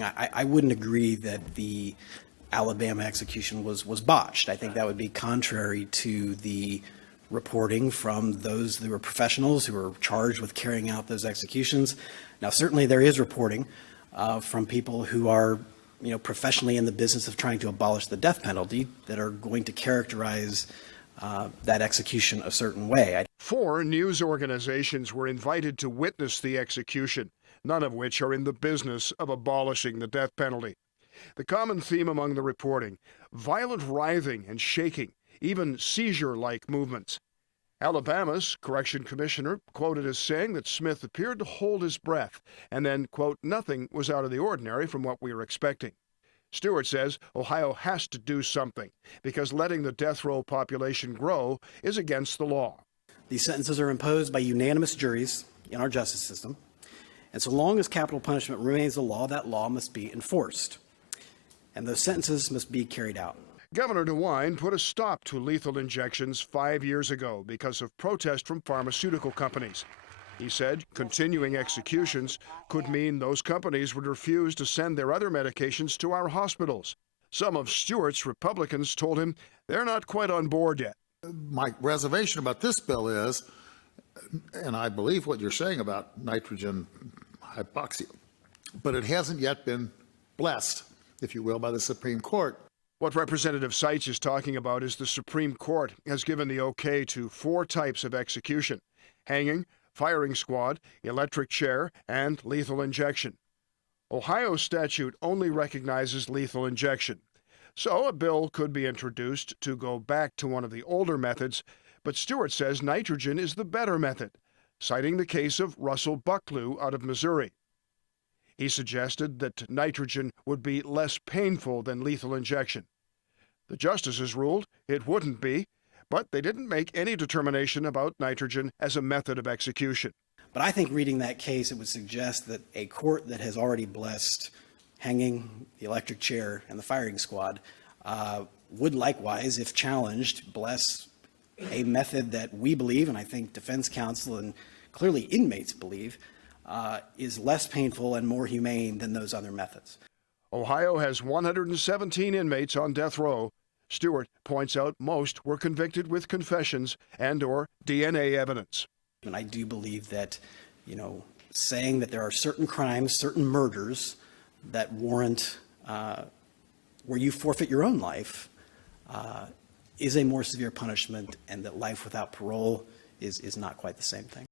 I wouldn't agree that the Alabama execution was botched. I think that would be contrary to the reporting from those who were professionals who were charged with carrying out those executions. Now, certainly there is reporting from people who are, professionally in the business of trying to abolish the death penalty that are going to characterize that execution a certain way. 4 news organizations were invited to witness the execution, none of which are in the business of abolishing the death penalty. The common theme among the reporting: violent writhing and shaking, even seizure-like movements. Alabama's correction commissioner quoted as saying that Smith appeared to hold his breath and then, quote, nothing was out of the ordinary from what we were expecting. Stewart says Ohio has to do something because letting the death row population grow is against the law. These sentences are imposed by unanimous juries in our justice system, and so long as capital punishment remains the law, that law must be enforced, and those sentences must be carried out. Governor DeWine put a stop to lethal injections 5 years ago because of protest from pharmaceutical companies. He said continuing executions could mean those companies would refuse to send their other medications to our hospitals. Some of Stewart's Republicans told him they're not quite on board yet. My reservation about this bill is, and I believe what you're saying about nitrogen hypoxia, but it hasn't yet been blessed, if you will, by the Supreme Court. What Representative Seitz is talking about is the Supreme Court has given the okay to 4 types of execution: hanging, firing squad, electric chair, and lethal injection. Ohio's statute only recognizes lethal injection, so a bill could be introduced to go back to one of the older methods, but Stewart says nitrogen is the better method, citing the case of Russell Bucklew out of Missouri. He suggested that nitrogen would be less painful than lethal injection. The justices ruled it wouldn't be, but they didn't make any determination about nitrogen as a method of execution. But I think reading that case, it would suggest that a court that has already blessed hanging, the electric chair, and the firing squad would likewise, if challenged, bless a method that we believe, and I think defense counsel and clearly inmates believe, is less painful and more humane than those other methods. Ohio has 117 inmates on death row. Stewart points out most were convicted with confessions and/or DNA evidence. And I do believe that, saying that there are certain crimes, certain murders that warrant where you forfeit your own life is a more severe punishment, and that life without parole is not quite the same thing.